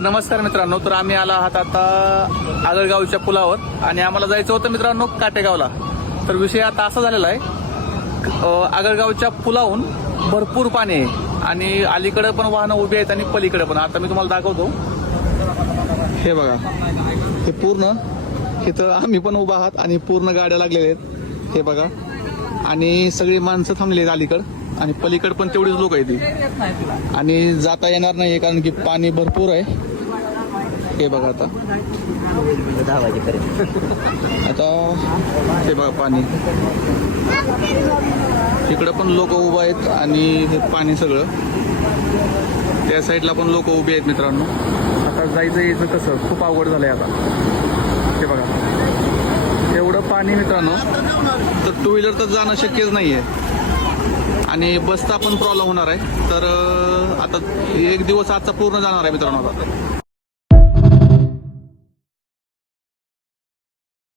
नमस्कार मित्रांनो तर आम्ही आला आहात आता आगळगावच्या पुलावर आणि आम्हाला जायचं होतं मित्रांनो काटेगावला. तर विषय आता असा झालेला आहे आगळगावच्या पुलाहून भरपूर पाणी आहे आणि अलीकडे पण वाहनं उभी आहेत आणि पलीकडे पण. आता मी तुम्हाला दाखवतो. हे बघा हे पूर्ण इथं आम्ही पण उभा आहात आणि पूर्ण गाड्या लागलेल्या आहेत. हे बघा आणि सगळी माणसं थांबलेली आहेत अलीकडं. आणि पलीकड पण तेवढीच लोक आहेत ती. आणि जाता येणार नाही कारण की पाणी भरपूर आहे. हे बघा आता. दहा वाजेपर्यंत आता हे बघा पाणी. इकडं पण लोक उभं आहेत आणि हे पाणी सगळं. त्या साईडला पण लोक उभी आहेत मित्रांनो. आता जायचं यायचं कसं खूप अवघड झालंय आता. हे बघा. एवढं पाणी मित्रांनो. तर टू व्हीलर तर जाणं शक्यच नाहीये. आणि बसचा पण प्रॉब्लेम होणार आहे. तर आता एक दिवस आजचा पूर्ण जाणार आहे मित्रांनो आता.